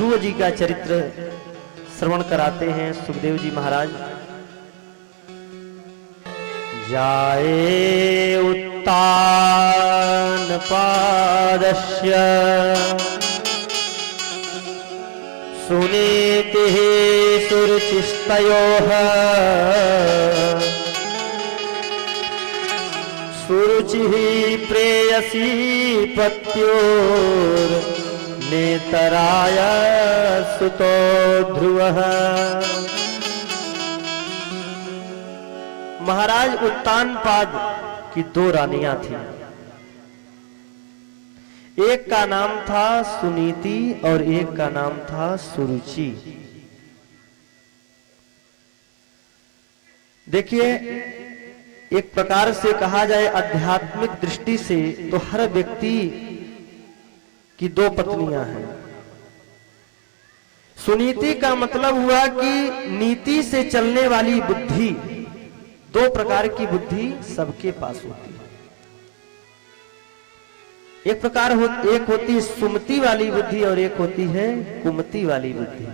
ध्रुव जी का चरित्र श्रवण कराते हैं सुखदेव जी महाराज। जाए उत्तान पादस्य सुनीतिः सुरुचिस्तयोः सुरुचिः प्रेयसी पत्युर्नेतराय सुतो ध्रुवः। महाराज उत्तानपाद की दो रानियां थी। एक का नाम था सुनीति और एक का नाम था सुरुचि। देखिए, एक प्रकार से कहा जाए आध्यात्मिक दृष्टि से तो हर व्यक्ति की दो पत्नियां हैं। सुनीति का मतलब हुआ कि नीति से चलने वाली बुद्धि। दो प्रकार की बुद्धि सबके पास होती है। एक होती है सुमति वाली बुद्धि और एक होती है कुमति वाली बुद्धि।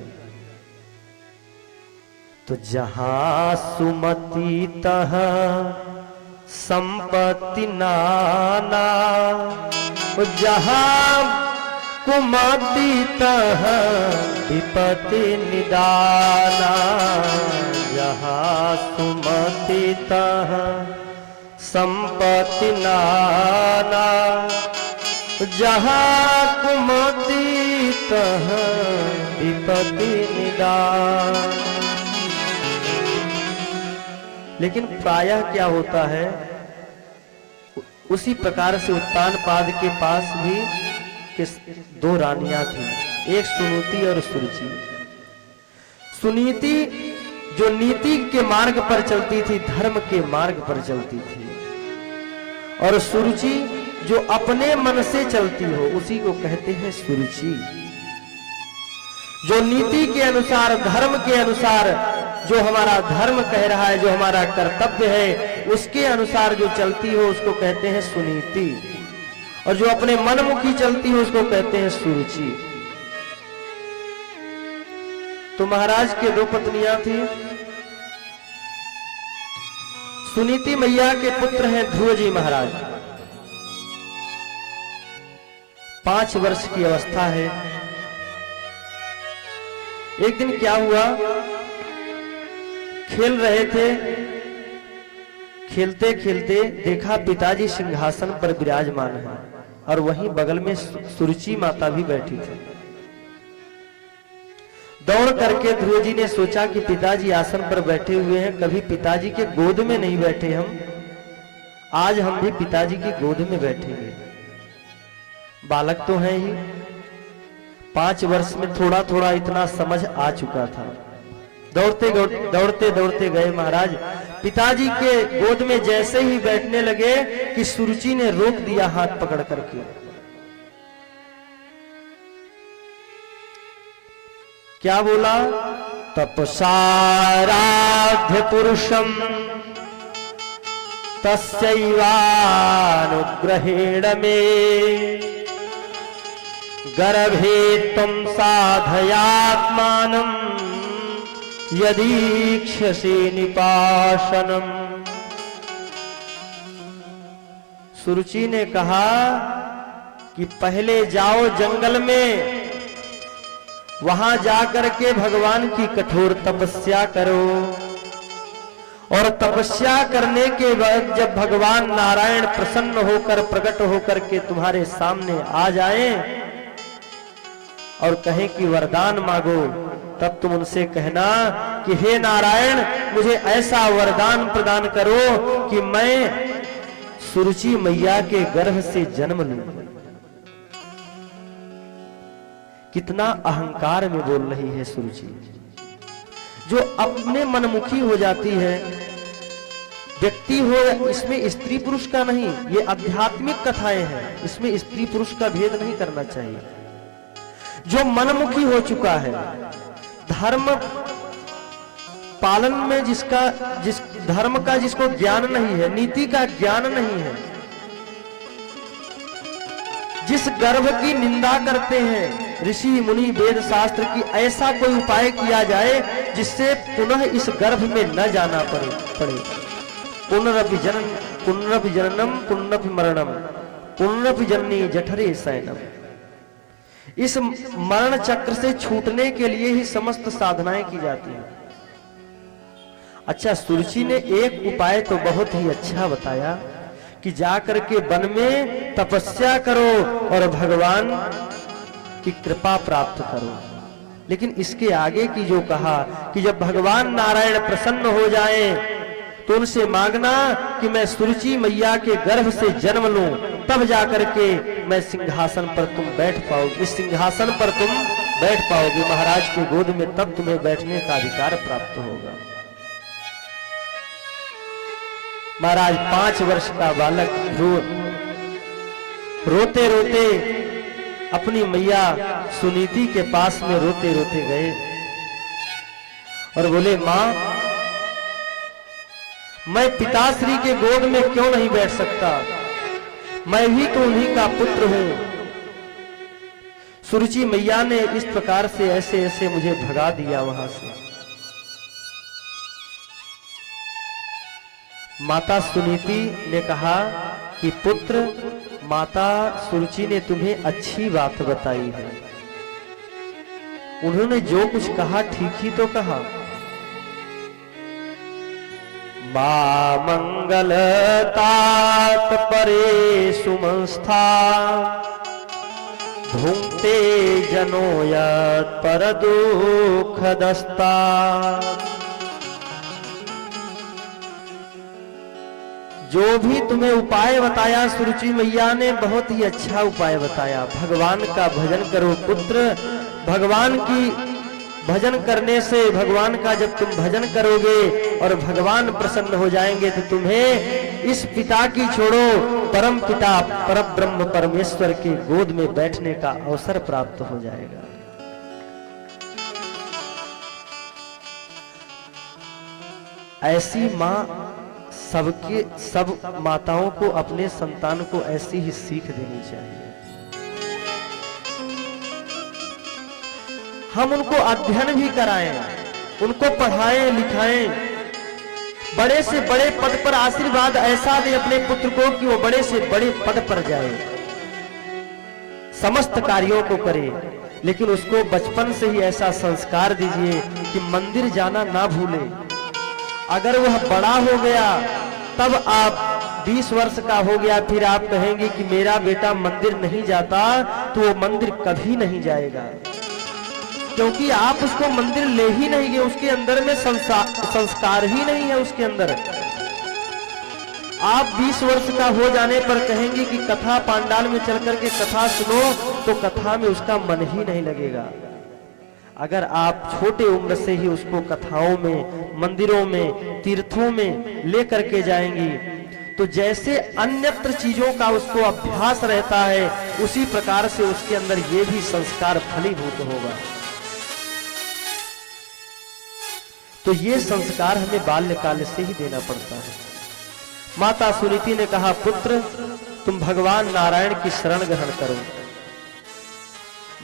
तो जहां सुमति तहां संपत्ति नाना, जहां कुमति तहां विपत्ति निदाना। जहां सुमति तहां संपत्ति नाना, जहां कुमति तहां विपत्ति निदान। लेकिन प्रायः क्या होता है, उसी प्रकार से उत्तानपाद के पास भी दो रानियां थी, एक सुनीति और सुरुचि। सुनीति जो नीति के मार्ग पर चलती थी, धर्म के मार्ग पर चलती थी, और सुरुचि जो अपने मन से चलती हो उसी को कहते हैं सुरुचि। जो नीति के अनुसार, धर्म के अनुसार, जो हमारा धर्म कह रहा है, जो हमारा कर्तव्य है, उसके अनुसार जो चलती हो उसको कहते हैं सुनीति, और जो अपने मनमुखी चलती हो उसको कहते हैं सुरुचि। तो महाराज के दो पत्नियां थी। सुनीति मैया के पुत्र हैं ध्रुव जी महाराज। 5 वर्ष की अवस्था है। एक दिन क्या हुआ, खेल रहे थे, खेलते खेलते देखा पिताजी सिंहासन पर विराजमान है और वहीं बगल में सुरुचि माता भी बैठी थी। दौड़ करके ध्रुव जी ने सोचा कि पिताजी आसन पर बैठे हुए हैं, कभी पिताजी के गोद में नहीं बैठे हम, आज हम भी पिताजी की गोद में बैठेंगे। बालक तो हैं ही, 5 वर्ष में थोड़ा थोड़ा इतना समझ आ चुका था। दौड़ते दौड़ते गए महाराज, पिताजी के गोद में जैसे ही बैठने लगे कि सुरुचि ने रोक दिया हाथ पकड़ करके। क्या बोला? तपसाराध्य पुरुषम तस्यैवानुग्रहेण मे गर्भे त्वं साधयात्मानं यदीक्षसे निपाशनम। सुरुचि ने कहा कि पहले जाओ जंगल में, वहां जाकर के भगवान की कठोर तपस्या करो, और तपस्या करने के बाद जब भगवान नारायण प्रसन्न होकर प्रकट होकर के तुम्हारे सामने आ जाएं और कहें कि वरदान मांगो, तब तुम उनसे कहना कि हे नारायण, मुझे ऐसा वरदान प्रदान करो कि मैं सुरुचि मैया के गर्भ से जन्म लूं। कितना अहंकार में बोल रही है सुरुचि, जो अपने मनमुखी हो जाती है। व्यक्ति हो, इसमें स्त्री पुरुष का नहीं, ये आध्यात्मिक कथाएं हैं, इसमें स्त्री पुरुष का भेद नहीं करना चाहिए। जो मनमुखी हो चुका है, धर्म पालन में जिस धर्म का जिसको ज्ञान नहीं है, नीति का ज्ञान नहीं है, जिस गर्भ की निंदा करते हैं ऋषि मुनि वेद शास्त्र की, ऐसा कोई उपाय किया जाए जिससे पुनः इस गर्भ में न जाना पड़े। पुनरपि जननम पुनरपि मरणम पुनरपि जननी जठरे शयनम। इस मरण चक्र से छूटने के लिए ही समस्त साधनाएं की जाती हैं। अच्छा, सुरुचि ने एक उपाय तो बहुत ही अच्छा बताया कि जाकर के वन में तपस्या करो और भगवान की कृपा प्राप्त करो। लेकिन इसके आगे की जो कहा कि जब भगवान नारायण प्रसन्न हो जाएं तो उनसे मांगना कि मैं सुरुचि मैया के गर्भ से जन्म लूं, तब जाकर के मैं सिंहासन पर तुम बैठ पाओगे, इस सिंहासन पर तुम बैठ पाओगे महाराज के गोद में, तब तुम्हें बैठने का अधिकार प्राप्त होगा। महाराज 5 वर्ष का बालक रोते रोते अपनी मैया सुनीति के पास में रोते रोते गए और बोले, मां, मैं पिताश्री के गोद में क्यों नहीं बैठ सकता? मैं भी तो उन्हीं का पुत्र हूं। सुरुचि मैया ने इस प्रकार से ऐसे ऐसे मुझे भगा दिया वहां से। माता सुनीति ने कहा कि पुत्र, माता सुरुचि ने तुम्हें अच्छी बात बताई है। उन्होंने जो कुछ कहा ठीक ही तो कहा। मां मंगल तात परे सुमंस्था भुंक्ते जनो यत् पर दुख दस्ता। जो भी तुम्हें उपाय बताया सुरुचि मैया ने, बहुत ही अच्छा उपाय बताया। भगवान का भजन करो पुत्र। भगवान की भजन करने से, भगवान का जब तुम भजन करोगे और भगवान प्रसन्न हो जाएंगे तो तुम्हें इस पिता की छोड़ो, परम पिता परब्रह्म परमेश्वर के गोद में बैठने का अवसर प्राप्त हो जाएगा। ऐसी मां सब माताओं को अपने संतान को ऐसी ही सीख देनी चाहिए। हम उनको अध्ययन भी कराएं, उनको पढ़ाएं लिखाएं, बड़े से बड़े पद पर आशीर्वाद ऐसा दें अपने पुत्र को कि वो बड़े से बड़े पद पर जाए, समस्त कार्यों को करे। लेकिन उसको बचपन से ही ऐसा संस्कार दीजिए कि मंदिर जाना ना भूले। अगर वह बड़ा हो गया, तब आप 20 वर्ष का हो गया, फिर आप कहेंगे कि मेरा बेटा मंदिर नहीं जाता, तो वो मंदिर कभी नहीं जाएगा, क्योंकि आप उसको मंदिर ले ही नहीं गए। उसके अंदर में संस्कार ही नहीं है उसके अंदर। आप 20 वर्ष का हो जाने पर कहेंगे कि कथा पांडाल में चल करके कथा सुनो, तो कथा में उसका मन ही नहीं लगेगा। अगर आप छोटे उम्र से ही उसको कथाओं में, मंदिरों में, तीर्थों में ले करके जाएंगी, तो जैसे अन्यत्र चीजों का उसको अभ्यास रहता है, उसी प्रकार से उसके अंदर ये भी संस्कार फलीभूत होगा। तो ये संस्कार हमें बाल्यकाल से ही देना पड़ता है। माता सुनीति ने कहा, पुत्र, तुम भगवान नारायण की शरण ग्रहण करो।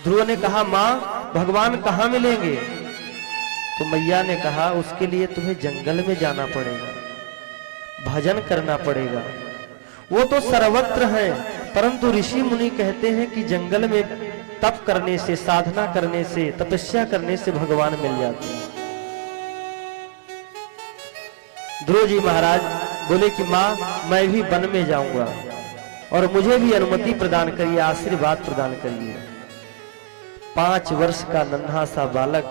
ध्रुव ने कहा, मां, भगवान कहां मिलेंगे? तो मैया ने कहा, उसके लिए तुम्हें जंगल में जाना पड़ेगा, भजन करना पड़ेगा। वो तो सर्वत्र है, परंतु ऋषि मुनि कहते हैं कि जंगल में तप करने से, साधना करने से, तपस्या करने से भगवान मिल जाते हैं। ध्रुव जी महाराज बोले कि मां, मैं भी वन में जाऊंगा और मुझे भी अनुमति प्रदान करिए, आशीर्वाद प्रदान करिए। 5 वर्ष का नन्हा सा बालक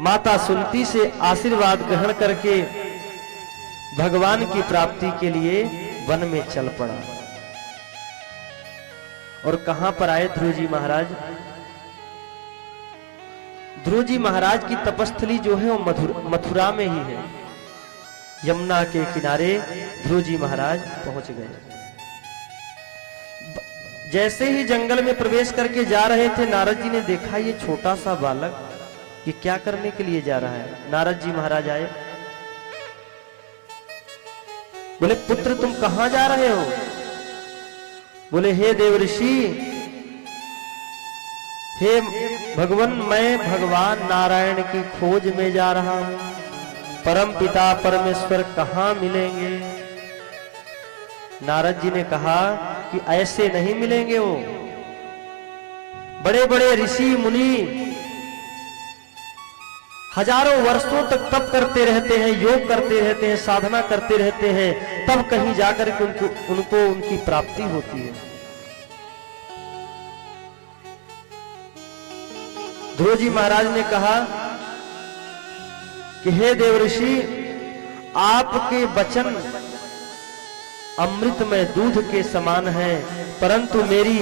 माता सुनीति से आशीर्वाद ग्रहण करके भगवान की प्राप्ति के लिए वन में चल पड़ा। और कहां पर आए ध्रुव जी महाराज? ध्रुव जी महाराज की तपस्थली जो है वो मथुरा में ही है। यमुना के किनारे ध्रुव जी महाराज पहुंच गए। जैसे ही जंगल में प्रवेश करके जा रहे थे, नारद जी ने देखा ये छोटा सा बालक ये क्या करने के लिए जा रहा है। नारद जी महाराज आए, बोले, पुत्र, तुम कहां जा रहे हो? बोले हे देवर्षि, हे भगवान, मैं भगवान नारायण की खोज में जा रहा हूं, परम पिता परमेश्वर कहां मिलेंगे? नारद जी ने कहा कि ऐसे नहीं मिलेंगे वो। बड़े बड़े ऋषि मुनि हजारों वर्षों तक तप करते रहते हैं, योग करते रहते हैं, साधना करते रहते हैं, तब कहीं जाकर के उनको उनकी प्राप्ति होती है। ध्रुव जी महाराज ने कहा कि हे देवर्षि, आपके वचन अमृत में दूध के समान है, परंतु मेरी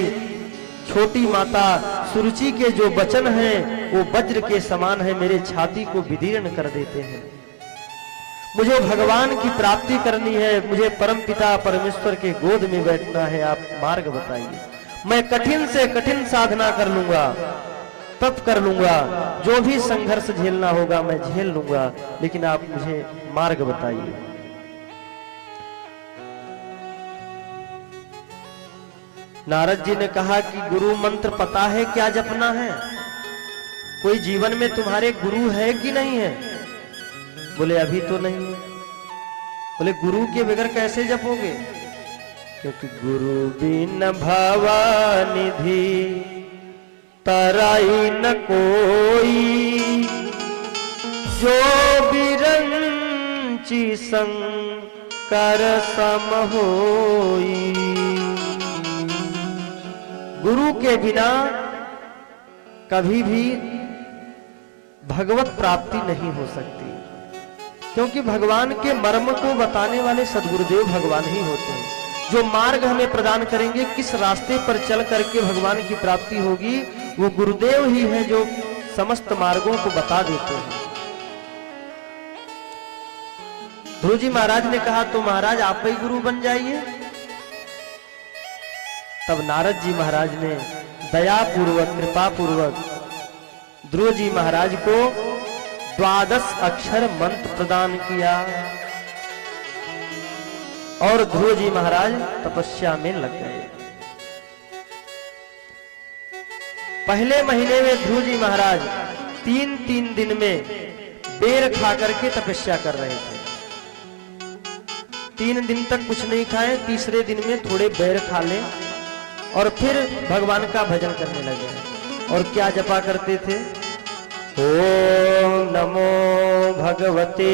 छोटी माता सुरुचि के जो वचन हैं वो वज्र के समान है, मेरे छाती को विदीर्ण कर देते हैं। मुझे भगवान की प्राप्ति करनी है, मुझे परम पिता परमेश्वर के गोद में बैठना है, आप मार्ग बताइए। मैं कठिन से कठिन साधना कर लूंगा, तप कर लूंगा, जो भी संघर्ष झेलना होगा मैं झेल लूंगा, लेकिन आप मुझे मार्ग बताइए। नारद जी ने कहा कि गुरु मंत्र पता है क्या जपना है? कोई जीवन में तुम्हारे गुरु है कि नहीं है? बोले अभी तो नहीं है। बोले गुरु के बगैर कैसे जपोगे? क्योंकि गुरु बिन भवनिधि तराई न कोई, जो बिरंची संकर सम होई। गुरु के बिना कभी भी भगवत प्राप्ति नहीं हो सकती, क्योंकि भगवान के मर्म को बताने वाले सद्गुरुदेव भगवान ही होते हैं, जो मार्ग हमें प्रदान करेंगे, किस रास्ते पर चल करके भगवान की प्राप्ति होगी, वो गुरुदेव ही है जो समस्त मार्गों को बता देते हैं। ध्रुव जी महाराज ने कहा तो महाराज आप ही गुरु बन जाइए। तब नारद जी महाराज ने दया पूर्वक कृपा पूर्वक ध्रुव जी महाराज को 12 अक्षर मंत्र प्रदान किया और ध्रुव जी महाराज तपस्या में लग गए। पहले महीने में ध्रुव जी महाराज 3 दिन में बेर खा करके तपस्या कर रहे थे। 3 दिन तक कुछ नहीं खाए, तीसरे दिन में थोड़े बेर खा ले और फिर भगवान का भजन करने लगे। और क्या जपा करते थे? ओम नमो भगवते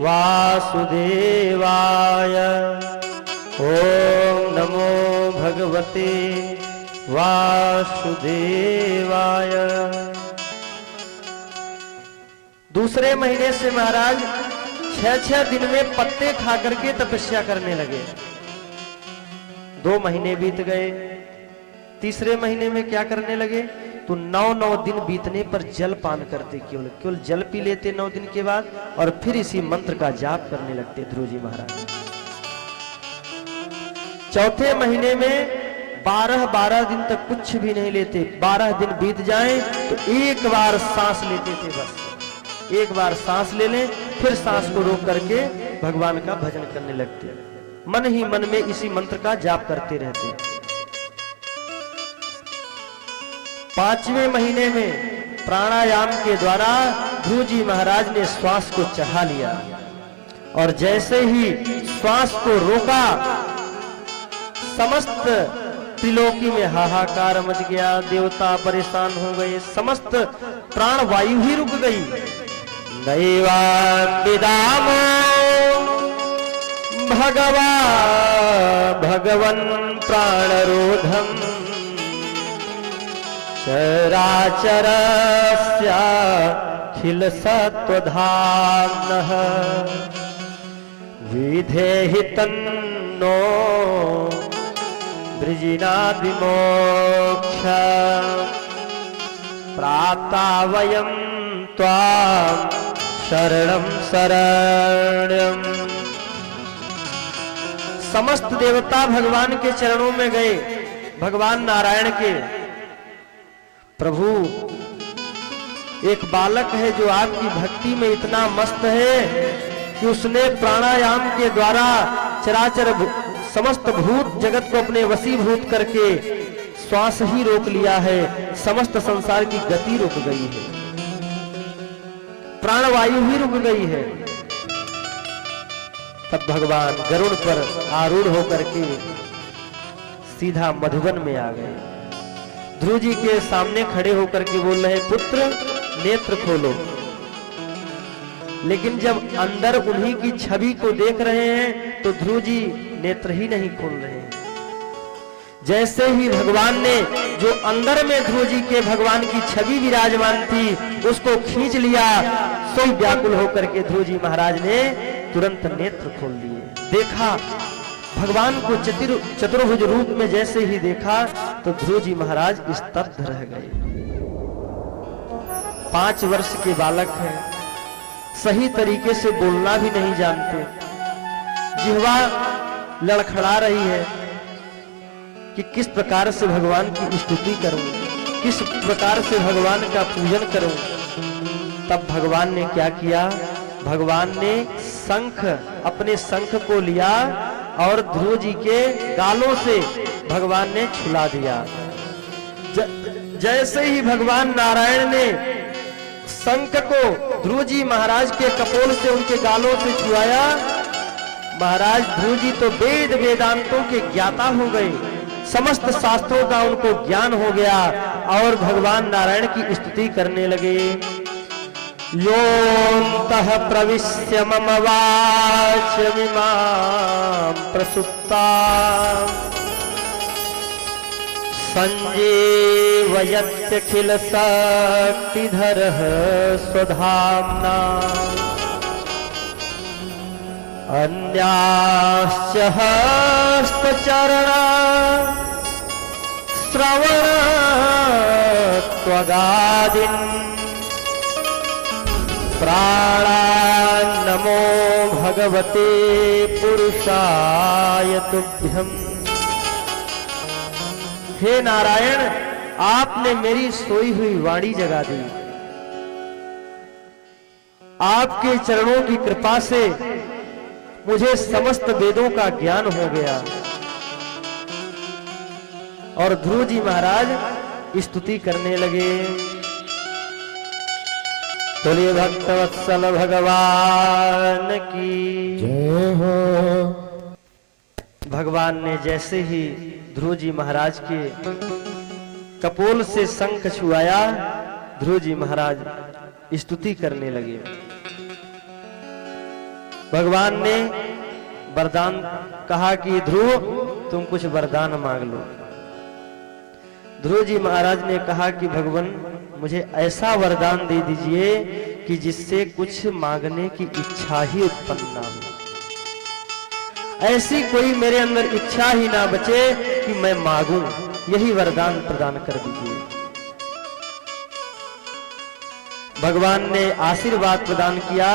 वासुदेवाय, ओम नमो भगवते वासुदेवाय। दूसरे महीने से महाराज 6 दिन में पत्ते खा करके तपस्या करने लगे। 2 महीने बीत गए। तीसरे महीने में क्या करने लगे? तो 9 दिन बीतने पर जल पान करते, केवल जल पी लेते 9 दिन के बाद, और फिर इसी मंत्र का जाप करने लगते ध्रुव जी महाराज। चौथे महीने में 12 दिन तक कुछ भी नहीं लेते। 12 दिन बीत जाएं तो एक बार सांस लेते थे, बस एक बार सांस ले लें, फिर सांस को रोक करके भगवान का भजन करने लगते, मन ही मन में इसी मंत्र का जाप करते रहते। 5वें महीने में प्राणायाम के द्वारा ध्रुव जी महाराज ने श्वास को चढ़ा लिया, और जैसे ही श्वास को रोका समस्त त्रिलोकी में हाहाकार मच गया, देवता परेशान हो गए, समस्त प्राण वायु ही रुक गई। नैवां विदामो भगवन् प्राणरोधम् चराचरस्याखिल सत्त्वधाम्नः विधेहि तन्नो वृजिनाद् विमोक्ष प्राप्ता वयं त्वां शरणं शरण्यम्। समस्त देवता भगवान के चरणों में गए, भगवान नारायण के। प्रभु, एक बालक है जो आपकी भक्ति में इतना मस्त है कि उसने प्राणायाम के द्वारा चराचर समस्त भूत जगत को अपने वशीभूत करके श्वास ही रोक लिया है, समस्त संसार की गति रुक गई है, प्राणवायु ही रुक गई है। तब भगवान गरुड़ पर आरूढ़ होकर के सीधा मधुबन में आ गए। ध्रुव जी के सामने खड़े होकर के बोल रहे, पुत्र नेत्र खोलो। लेकिन जब अंदर उन्हीं की छवि को देख रहे हैं तो ध्रुव जी नेत्र ही नहीं खोल रहे हैं। जैसे ही भगवान ने जो अंदर में ध्रुव जी के भगवान की छवि विराजमान थी उसको खींच लिया, सो व्याकुल होकर के ध्रुव जी महाराज ने तुरंत नेत्र खोल लिए। देखा भगवान को चतुर्भुज रूप में, जैसे ही देखा तो ध्रुव जी महाराज स्तब्ध रह गए। 5 वर्ष के बालक हैं, सही तरीके से बोलना भी नहीं जानते, जिह्वा लड़खड़ा रही है कि किस प्रकार से भगवान की स्तुति करूं, किस प्रकार से भगवान का पूजन करूं। तब भगवान ने क्या किया, भगवान ने शंख, अपने शंख को लिया और ध्रुव जी के गालों से भगवान ने छुला दिया। जैसे ही भगवान नारायण ने शंख को ध्रुव जी महाराज के कपोल से, उनके गालों से छुआया, महाराज ध्रुव जी तो वेद वेदांतों के ज्ञाता हो गए, समस्त शास्त्रों का उनको ज्ञान हो गया और भगवान नारायण की स्तुति करने लगे। योऽन्तः प्रविश्य मम वाचमिमां प्रसुप्तां संजीवयत्यखिल शक्तिधरः स्वधाम्ना अन्याश्च हस्तचरणा श्रवणत्वगादीन् प्राणान्नमो भगवते पुरुषाय तुभ्यम्। हे नारायण, आपने मेरी सोई हुई वाणी जगा दी, आपके चरणों की कृपा से मुझे समस्त वेदों का ज्ञान हो गया। और ध्रुव जी महाराज स्तुति करने लगे। बोलिए भक्तवत्सल भगवान की जय हो। भगवान ने जैसे ही ध्रुव जी महाराज के कपोल से शंख छुआया, ध्रुव जी महाराज स्तुति करने लगे। भगवान ने वरदान कहा कि ध्रुव तुम कुछ वरदान मांग लो। ध्रुव जी महाराज ने कहा कि भगवान मुझे ऐसा वरदान दे दीजिए कि जिससे कुछ मांगने की इच्छा ही उत्पन्न ना हो, ऐसी कोई मेरे अंदर इच्छा ही ना बचे कि मैं मांगूं, यही वरदान प्रदान कर दीजिए। भगवान ने आशीर्वाद प्रदान किया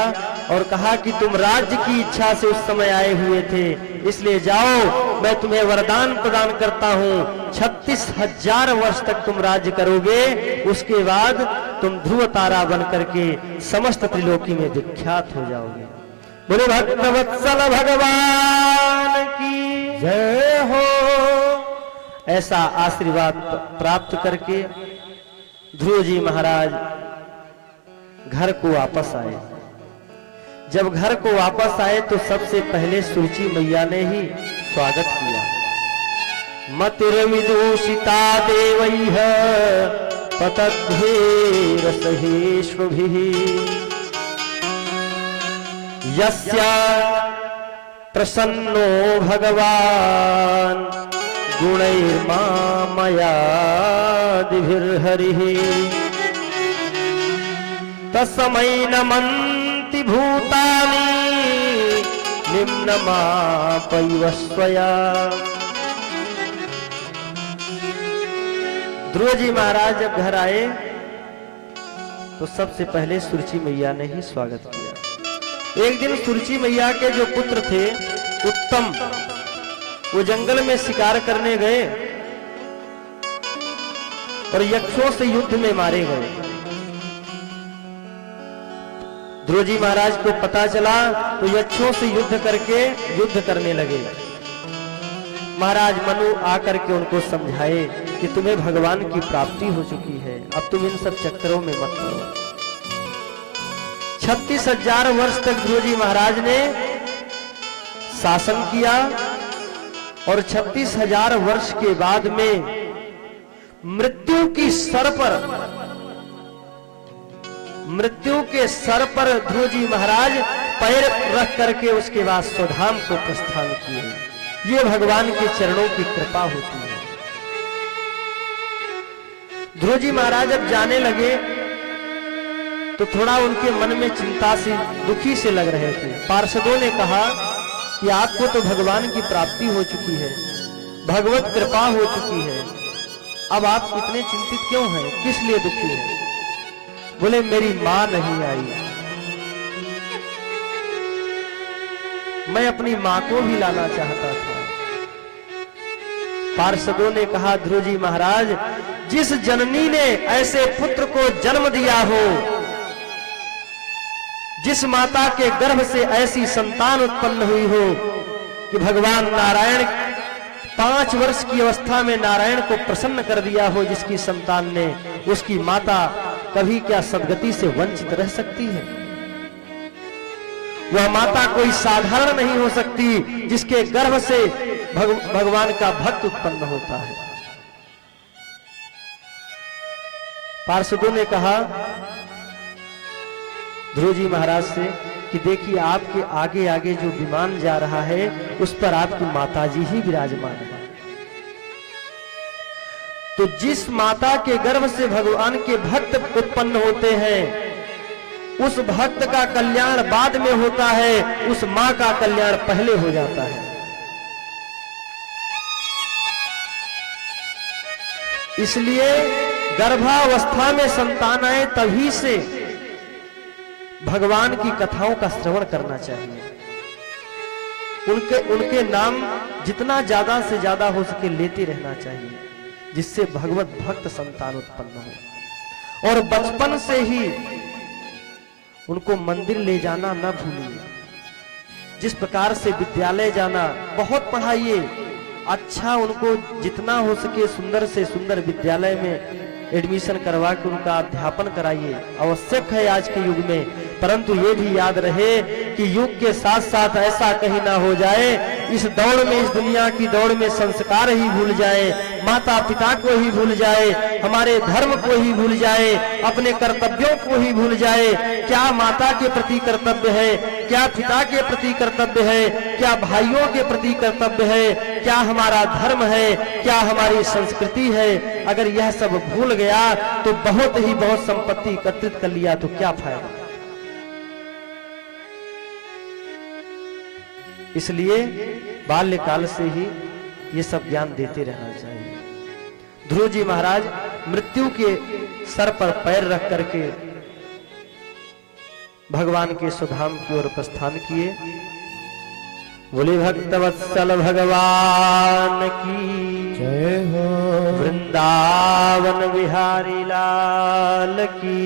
और कहा कि तुम राज्य की इच्छा से उस समय आए हुए थे, इसलिए जाओ, मैं तुम्हें वरदान प्रदान करता हूं। 36,000 वर्ष तक तुम राज्य करोगे, उसके बाद तुम ध्रुव तारा बन करके समस्त त्रिलोकी में विख्यात हो जाओगे। बोले भक्तवत्सल भगवान की जय हो। ऐसा आशीर्वाद प्राप्त करके ध्रुव जी महाराज घर को वापस आए। जब घर को वापस आए तो सबसे पहले सुरुचि मैया ने ही स्वागत किया। मतिर्विदूषिता देवैः पतद्भिरसहिष्णुभिः यस्य प्रसन्नो भगवान् गुणैर्मामयादिभिर्हरिः तस्मै नमन्ति भूतानि निम्नमापैव स्वया। ध्रुव जी महाराज जब घर आए तो सबसे पहले सुरुचि मैया ने ही स्वागत किया। एक दिन सुरुचि मैया के जो पुत्र थे उत्तम, वो जंगल में शिकार करने गए और यक्षों से युद्ध में मारे गए। ध्रुव जी महाराज को पता चला तो यक्षों से युद्ध करके युद्ध करने लगे। महाराज मनु आकर के उनको समझाए कि तुम्हें भगवान की प्राप्ति हो चुकी है, अब तुम इन सब चक्करों में मत पड़ो। 36,000 वर्ष तक ध्रुव जी महाराज ने शासन किया और 36,000 वर्ष के बाद में मृत्यु के सर पर ध्रुव जी महाराज पैर रख करके उसके बाद स्वधाम को प्रस्थान किए। ये भगवान के चरणों की कृपा होती है। ध्रुव जी महाराज जब जाने लगे तो थोड़ा उनके मन में चिंता सी, दुखी से लग रहे थे। पार्षदों ने कहा कि आपको तो भगवान की प्राप्ति हो चुकी है, भगवत कृपा हो चुकी है, अब आप इतने चिंतित क्यों हैं, किस लिए दुखी हैं? बोले मेरी मां नहीं आई, मैं अपनी मां को भी लाना चाहता था। पार्षदों ने कहा ध्रुव जी महाराज, जिस जननी ने ऐसे पुत्र को जन्म दिया हो, जिस माता के गर्भ से ऐसी संतान उत्पन्न हुई हो कि भगवान नारायण 5 वर्ष की अवस्था में नारायण को प्रसन्न कर दिया हो, जिसकी संतान ने, उसकी माता कभी क्या सद्गति से वंचित रह सकती है? वह माता कोई साधारण नहीं हो सकती जिसके गर्भ से भगवान का भक्त उत्पन्न होता है। पार्षदों ने कहा ध्रुव जी महाराज से कि देखिए आपके आगे आगे जो विमान जा रहा है उस पर आपकी माताजी ही विराजमान है। तो जिस माता के गर्भ से भगवान के भक्त उत्पन्न होते हैं, उस भक्त का कल्याण बाद में होता है, उस मां का कल्याण पहले हो जाता है। इसलिए गर्भावस्था में संतान आए तभी से भगवान की कथाओं का श्रवण करना चाहिए। उनके नाम जितना ज्यादा से ज्यादा हो सके लेते रहना चाहिए, जिससे भगवत भक्त संतान उत्पन्न हो। और बचपन से ही उनको मंदिर ले जाना न भूलिए। जिस प्रकार से विद्यालय जाना, बहुत पढ़ाइए, अच्छा उनको जितना हो सके सुंदर से सुंदर विद्यालय में एडमिशन करवा के उनका अध्यापन कराइए, आवश्यक है आज के युग में। परंतु ये भी याद रहे कि युग के साथ साथ ऐसा कहीं ना हो जाए, इस दौड़ में, इस दुनिया की दौड़ में संस्कार ही भूल जाए, माता पिता को ही भूल जाए, हमारे धर्म को ही भूल जाए, अपने कर्तव्यों को ही भूल जाए। क्या माता के प्रति कर्तव्य है, क्या पिता के प्रति कर्तव्य है, क्या भाइयों के प्रति कर्तव्य है, क्या हमारा धर्म है, क्या हमारी संस्कृति है? अगर यह सब भूल गया तो बहुत संपत्ति एकत्रित कर लिया तो क्या फायदा। इसलिए बाल्यकाल से ही ये सब ज्ञान देते रहना चाहिए। ध्रुव जी महाराज मृत्यु के सर पर पैर रख करके भगवान के सुधाम की ओर प्रस्थान किए। बोले भक्तवत्सल भगवान की जय हो, वृंदावन बिहारी लाल की